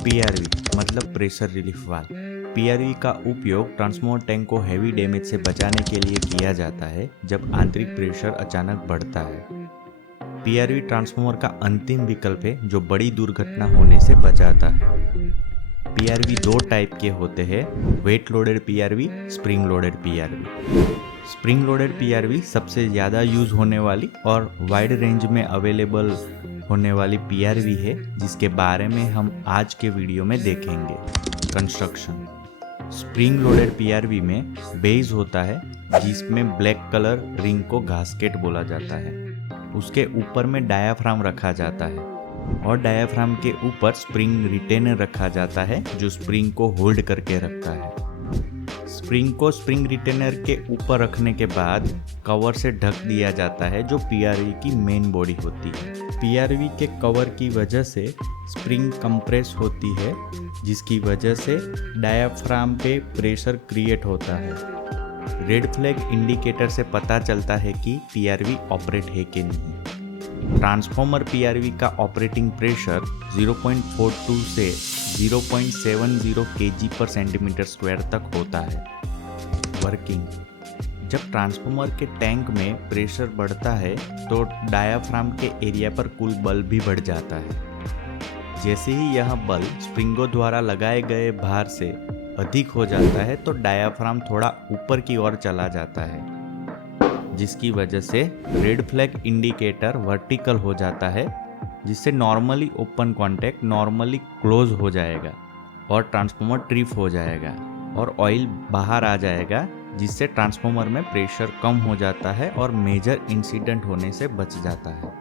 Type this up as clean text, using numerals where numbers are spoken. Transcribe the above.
PRV मतलब pressure relief valve. PRV का उपयोग ट्रांसफार्मर टैंक को हैवी डैमेज से बचाने के लिए किया जाता है जब आंतरिक प्रेशर अचानक बढ़ता है। पीआरवी ट्रांसफार्मर का अंतिम विकल्प है जो बड़ी दुर्घटना होने से बचाता है। पीआरवी दो टाइप के होते हैं, weight loaded PRV, spring loaded PRV. Spring loaded PRV सबसे ज़्यादा यूज होने वाली और वाइड रेंज में अवेलेबल होने वाली पीआरवी है, जिसके बारे में हम आज के वीडियो में देखेंगे। कंस्ट्रक्शन। स्प्रिंग लोडेड पीआरवी में बेस होता है जिसमें ब्लैक कलर रिंग को गास्केट बोला जाता है। उसके ऊपर में डायाफ्राम रखा जाता है और डायाफ्राम के ऊपर स्प्रिंग रिटेनर रखा जाता है जो स्प्रिंग को होल्ड करके रखता है। स्प्रिंग को स्प्रिंग रिटेनर के ऊपर रखने के बाद कवर से ढक दिया जाता है जो पीआरवी की मेन बॉडी होती है। पीआरवी के कवर की वजह से स्प्रिंग कंप्रेस होती है जिसकी वजह से डायाफ्राम पे प्रेशर क्रिएट होता है। रेड फ्लैग इंडिकेटर से पता चलता है कि पीआरवी ऑपरेट है कि नहीं। ट्रांसफार्मर पीआरवी का ऑपरेटिंग प्रेशर 0.42 से 0.70 kg पर सेंटीमीटर स्क्वायर तक होता है। वर्किंग। जब ट्रांसफार्मर के टैंक में प्रेशर बढ़ता है तो डायाफ्राम के एरिया पर कुल बल भी बढ़ जाता है। जैसे ही यह बल स्प्रिंगों द्वारा लगाए गए भार से अधिक हो जाता है तो डायाफ्राम थोड़ा ऊपर की ओर चला जाता है, जिसकी वजह से रेड फ्लैग इंडिकेटर वर्टिकल हो जाता है, जिससे normally open contact normally close हो जाएगा और ट्रांसफार्मर ट्रिप हो जाएगा और ऑयल बाहर आ जाएगा, जिससे ट्रांसफार्मर में प्रेशर कम हो जाता है और मेजर इंसिडेंट होने से बच जाता है।